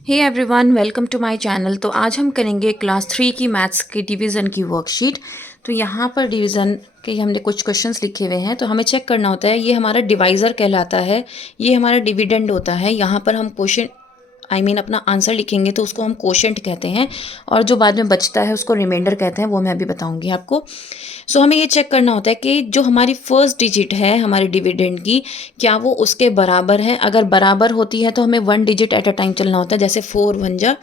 Hey everyone, welcome to my channel. तो आज हम करेंगे क्लास 3 की मैथ्स की डिवीज़न की वर्कशीट। तो यहाँ पर डिवीज़न के हमने कुछ क्वेश्चंस लिखे हुए हैं, तो हमें चेक करना होता है। ये हमारा डिवाइज़र कहलाता है, ये हमारा डिविडेंड होता है। यहाँ पर हम क्वेश्चन अपना आंसर लिखेंगे तो उसको हम कोशेंट कहते हैं, और जो बाद में बचता है उसको रिमाइंडर कहते हैं। वो मैं अभी बताऊंगी आपको। सो हमें ये चेक करना होता है कि जो हमारी फर्स्ट डिजिट है हमारे डिविडेंड की, क्या वो उसके बराबर है। अगर बराबर होती है तो हमें 1 डिजिट एट अ टाइम चलना होता है। जैसे 4 1 जा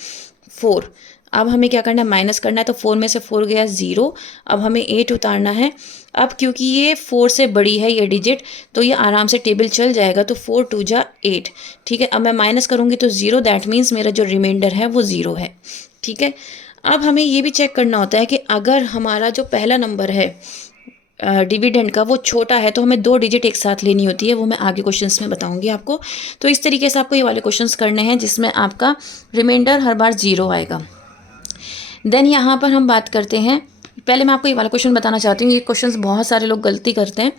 4। अब हमें क्या करना है, माइनस करना है। तो 4 में से 4 गया 0। अब हमें 8 उतारना है। अब क्योंकि ये 4 से बड़ी है ये डिजिट, तो ये आराम से टेबल चल जाएगा। तो 4 2 जा 8। ठीक है, अब मैं माइनस करूँगी तो 0, दैट मीन्स मेरा जो रिमाइंडर है वो 0 है। ठीक है, अब हमें ये भी चेक करना होता है कि अगर हमारा जो पहला नंबर है डिविडेंड का वो छोटा है तो हमें 2 डिजिट एक साथ लेनी होती है। वो मैं आगे क्वेश्चंस में बताऊंगी आपको। तो इस तरीके से आपको ये वाले क्वेश्चंस करने हैं जिसमें आपका रिमाइंडर हर बार 0 आएगा। देन यहाँ पर हम बात करते हैं। पहले मैं आपको ये वाला क्वेश्चन बताना चाहती हूँ। ये क्वेश्चंस बहुत सारे लोग गलती करते हैं।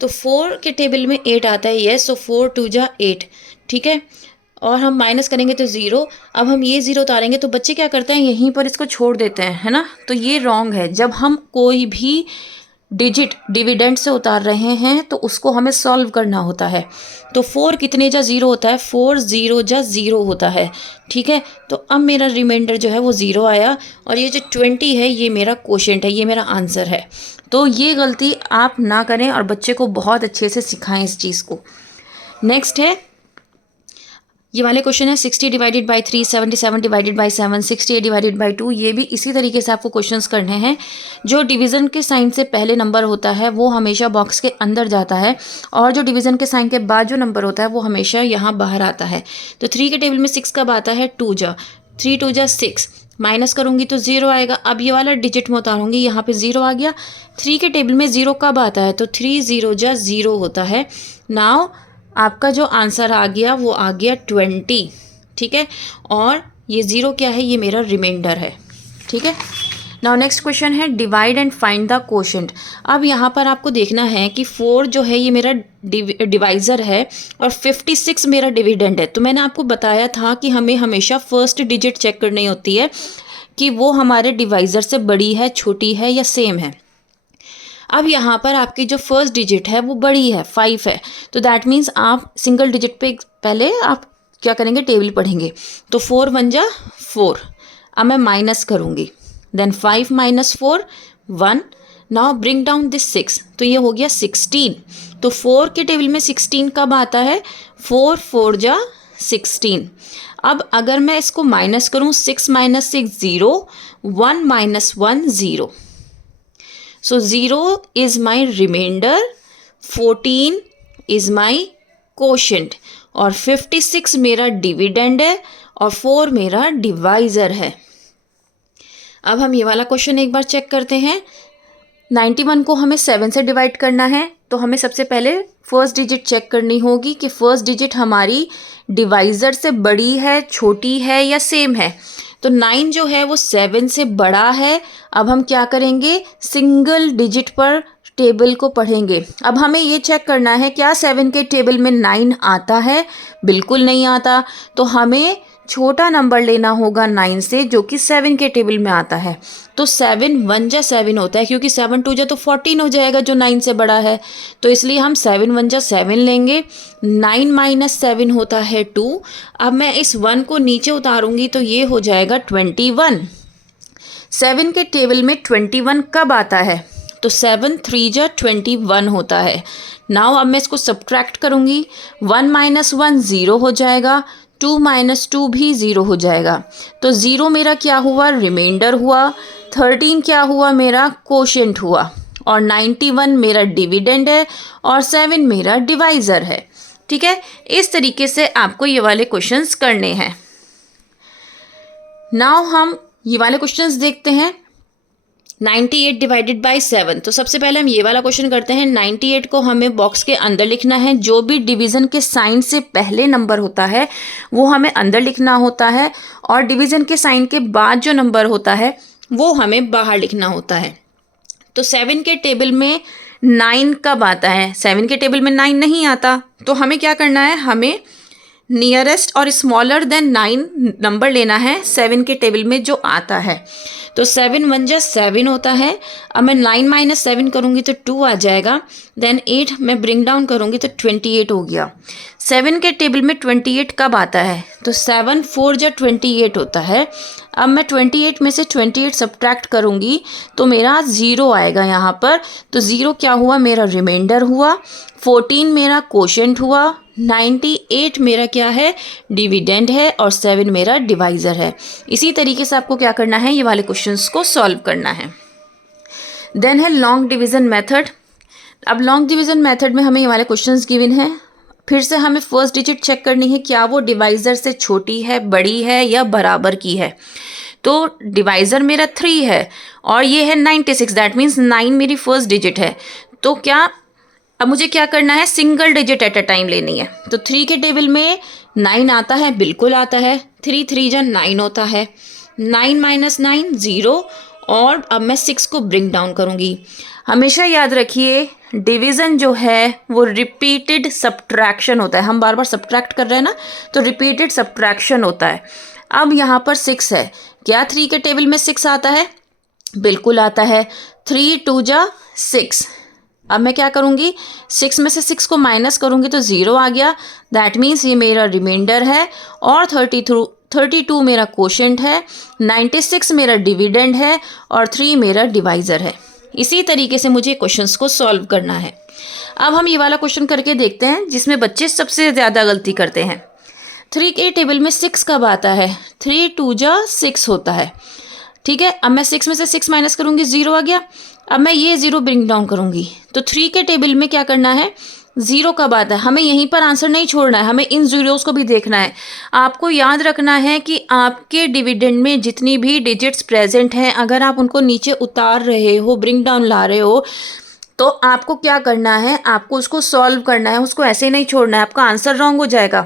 तो 4 के टेबल में 8 आता है, यस। सो 4 2 जा 8। ठीक है, और हम माइनस करेंगे तो 0। अब हम ये 0 उतारेंगे तो बच्चे क्या करते हैं, यहीं पर इसको छोड़ देते हैं, है ना। तो ये रॉन्ग है। जब हम कोई भी डिजिट डिविडेंड से उतार रहे हैं तो उसको हमें सॉल्व करना होता है। तो 4 कितने जा 0 होता है, 4 0 जा 0 होता है। ठीक है, तो अब मेरा रिमाइंडर जो है वो 0 आया, और ये जो 20 है ये मेरा कोशेंट है, ये मेरा आंसर है। तो ये गलती आप ना करें और बच्चे को बहुत अच्छे से सिखाएं इस चीज़ को। नेक्स्ट है, ये वाले क्वेश्चन है 60 divided by 3, 77 divided by 7, 68 divided by 2। ये भी इसी तरीके से आपको क्वेश्चंस करने हैं। जो डिवीज़न के साइन से पहले नंबर होता है वो हमेशा बॉक्स के अंदर जाता है, और जो डिवीज़न के साइन के बाद जो नंबर होता है वो हमेशा यहाँ बाहर आता है। तो 3 के टेबल में 6 कब आता है, 2 जा 3 2 जा 6। माइनस करूँगी तो 0 आएगा। अब ये वाला डिजिट में उतारूँगी, यहाँ पे 0 आ गया। 3 के टेबल में 0 कब आता है, तो 3 0 जा 0 होता है। नाउ आपका जो आंसर आ गया वो आ गया 20। ठीक है, और ये 0 क्या है, ये मेरा रिमाइंडर है। ठीक है, नाउ नेक्स्ट क्वेश्चन है divide and find the quotient. अब यहाँ पर आपको देखना है कि 4 जो है ये मेरा डिवाइज़र है, और 56 मेरा डिविडेंड है। तो मैंने आपको बताया था कि हमें हमेशा फर्स्ट डिजिट चेक करनी होती है कि वो हमारे डिवाइज़र से बड़ी है, छोटी है या सेम है। अब यहाँ पर आपकी जो फर्स्ट डिजिट है वो बड़ी है, 5 है। तो दैट मीन्स आप सिंगल डिजिट पे पहले आप क्या करेंगे, टेबल पढ़ेंगे। तो 4 1 जा 4। अब मैं माइनस करूँगी, then 5 minus 4 1। Now bring down this 6, तो ये हो गया 16। तो 4 के टेबल में 16 कब आता है, 4 4 जा 16। अब अगर मैं इसको माइनस करूँ, 6 minus 6 0, 1 minus 1 0। So 0 is my remainder, 14 is my quotient, और 56 मेरा डिविडेंड है, और 4 मेरा डिवाइज़र है। अब हम ये वाला क्वेश्चन एक बार चेक करते हैं। 91 को हमें 7 से डिवाइड करना है, तो हमें सबसे पहले फर्स्ट डिजिट चेक करनी होगी कि फर्स्ट डिजिट हमारी डिवाइज़र से बड़ी है, छोटी है या सेम है। तो 9 जो है वो 7 से बड़ा है। अब हम क्या करेंगे, सिंगल डिजिट पर टेबल को पढ़ेंगे। अब हमें ये चेक करना है क्या 7 के टेबल में 9 आता है, बिल्कुल नहीं आता। तो हमें छोटा नंबर लेना होगा 9 से, जो कि 7 के टेबल में आता है। तो 7 1 जा 7 होता है, क्योंकि 7 2 जा तो 14 हो जाएगा जो 9 से बड़ा है। तो इसलिए हम 7 1 जा 7 लेंगे। 9 माइनस 7 होता है 2। अब मैं इस 1 को नीचे उतारूंगी तो ये हो जाएगा 21। 7 के टेबल में 21 कब आता है, तो 7 3 जा 21 होता है। नाउ अब मैं इसको सब्ट्रैक्ट करूँगी, 1 माइनस 1 0 हो जाएगा, 2 माइनस 2 भी 0 हो जाएगा। तो 0 मेरा क्या हुआ, रिमाइंडर हुआ। 13 क्या हुआ, मेरा कोशेंट हुआ, और 91 मेरा डिविडेंड है, और 7 मेरा डिवाइज़र है। ठीक है, इस तरीके से आपको ये वाले क्वेश्चंस करने हैं। नाउ हम ये वाले क्वेश्चंस देखते हैं। 98 डिवाइडेड बाई 7। तो सबसे पहले हम ये वाला क्वेश्चन करते हैं। 98 को हमें बॉक्स के अंदर लिखना है। जो भी डिवीज़न के साइन से पहले नंबर होता है वो हमें अंदर लिखना होता है, और डिवीज़न के साइन के बाद जो नंबर होता है वो हमें बाहर लिखना होता है। तो 7 के टेबल में 9 कब आता है, 7 के टेबल में 9 नहीं आता। तो हमें क्या करना है, हमें नियरेस्ट और स्मॉलर देन 9 नंबर लेना है 7 के टेबल में जो आता है। तो 7 1 जा 7 होता है। अब मैं 9 माइनस 7 करूँगी तो 2 आ जाएगा। देन 8 मैं ब्रिंग डाउन करूँगी तो 28 हो गया। 7 के टेबल में 28 कब आता है? तो 7 4 जा 28 होता है। अब मैं 28 में से 28 सब्ट्रैक्ट करूँगी तो मेरा 0 आएगा यहाँ पर। तो 0 क्या हुआ? मेरा रिमाइंडर हुआ। 14 मेरा कोशेंट हुआ। 98 मेरा क्या है? डिविडेंड है। और 7 मेरा डिवाइज़र है। इसी तरीके से आपको क्या करना है? ये वाले क्वेश्चंस को सॉल्व करना है। देन है लॉन्ग डिवीज़न मेथड। अब लॉन्ग डिवीज़न मेथड में हमें ये वाले क्वेश्चंस गिवन हैं। फिर से हमें फर्स्ट डिजिट चेक करनी है, क्या वो डिवाइज़र से छोटी है, बड़ी है या बराबर की है। तो डिवाइज़र मेरा 3 है और ये है 96, दैट मीन्स 9 मेरी फर्स्ट डिजिट है। तो क्या अब मुझे क्या करना है? Single digit at a time लेनी है। तो 3 के टेबल में 9 आता है, बिल्कुल आता है। 3 3 जा 9 होता है। 9 माइनस 9 0। और अब मैं 6 को ब्रिंग डाउन करूँगी। हमेशा याद रखिए डिवीज़न जो है वो रिपीटेड सब्ट्रैक्शन होता है। हम बार बार सब्ट्रैक्ट कर रहे हैं ना, तो रिपीटेड सब्ट्रैक्शन होता है। अब यहाँ पर 6 है, क्या 3 के टेबल में 6 आता है? बिल्कुल आता है। 3 2 जा 6। अब मैं क्या करूँगी? 6 में से 6 को माइनस करूँगी तो 0 आ गया। दैट मीन्स ये मेरा रिमाइंडर है। और 32 मेरा कोशेंट है। 96 मेरा डिविडेंड है। और 3 मेरा डिवाइज़र है। इसी तरीके से मुझे क्वेश्चंस को सॉल्व करना है। अब हम ये वाला क्वेश्चन करके देखते हैं जिसमें बच्चे सबसे ज़्यादा गलती करते हैं। 3 के टेबल में 6 कब आता है? 3 2 जा 6 होता है। ठीक है, अब मैं 6 में से 6 माइनस करूँगी, 0 आ गया। अब मैं ये 0 ब्रिंग डाउन करूँगी तो 3 के टेबल में क्या करना है? 0 कब आता है? हमें यहीं पर आंसर नहीं छोड़ना है, हमें इन ज़ीरोज़ को भी देखना है। आपको याद रखना है कि आपके डिविडेंड में जितनी भी डिजिट्स प्रेजेंट हैं, अगर आप उनको नीचे उतार रहे हो, ब्रिंग डाउन ला रहे हो, तो आपको क्या करना है? आपको उसको सॉल्व करना है, उसको ऐसे ही नहीं छोड़ना है। आपका आंसर रॉन्ग हो जाएगा।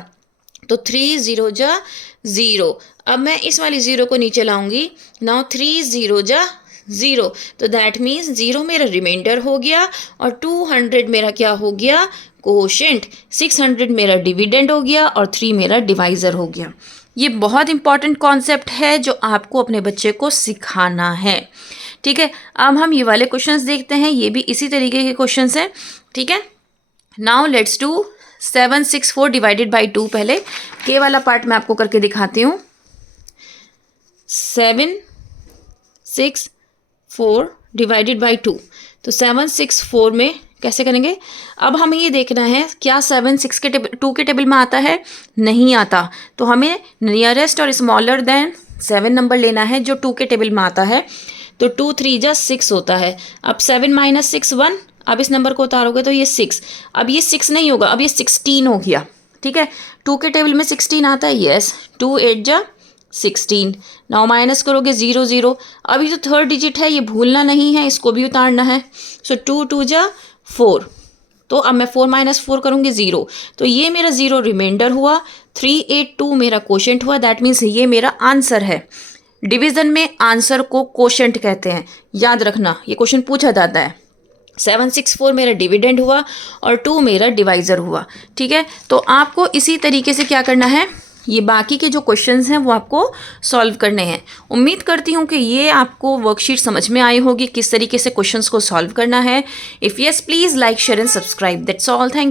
तो 3 0 जा 0। अब मैं इस वाली 0 को नीचे लाऊंगी। नाउ 3 0 जा 0। तो दैट मीन्स 0 मेरा रिमाइंडर हो गया और 200 मेरा क्या हो गया? कोशेंट। 600 मेरा डिविडेंड हो गया और 3 मेरा डिवाइज़र हो गया। ये बहुत इंपॉर्टेंट कॉन्सेप्ट है जो आपको अपने बच्चे को सिखाना है। ठीक है, अब हम ये वाले क्वेश्चंस देखते हैं। ये भी इसी तरीके के क्वेश्चंस हैं। ठीक है, now let's do 7 6 4 divided by 2। पहले के वाला पार्ट मैं आपको करके दिखाती हूँ। 7 6 4 डिवाइडेड बाई 2। तो 7 6 4 में कैसे करेंगे? अब हमें ये देखना है क्या 7 6 के टेबल 2 के टेबल में आता है? नहीं आता। तो हमें नियरेस्ट और स्मॉलर देन 7 नंबर लेना है जो 2 के टेबल में आता है। तो 2 3 जा 6 होता है। अब 7 माइनस 6 1। अब इस नंबर को उतारोगे तो ये 6। अब ये 6 नहीं होगा, अब ये 16 हो गया। ठीक है, 2 के टेबल में 16 आता है। यस, 2 8 जा 16। नाउ माइनस करोगे 0 0। अभी जो थर्ड डिजिट है ये भूलना नहीं है, इसको भी उतारना है। सो 2 2 जा 4। तो अब मैं 4 माइनस 4 करूँगी 0। तो ये मेरा 0 रिमाइंडर हुआ। 382 मेरा कोशेंट हुआ। दैट मीन्स ये मेरा आंसर है। डिवीज़न में आंसर को कोशेंट कहते हैं, याद रखना, ये क्वेश्चन पूछा जाता है। 7 6 4 मेरा डिविडेंड हुआ और 2 मेरा डिवाइज़र हुआ। ठीक है, तो आपको इसी तरीके से क्या करना है? ये बाकी के जो क्वेश्चंस हैं वो आपको सॉल्व करने हैं। उम्मीद करती हूँ कि ये आपको वर्कशीट समझ में आई होगी, किस तरीके से क्वेश्चंस को सॉल्व करना है। If yes, please like share and subscribe. That's all. Thank you.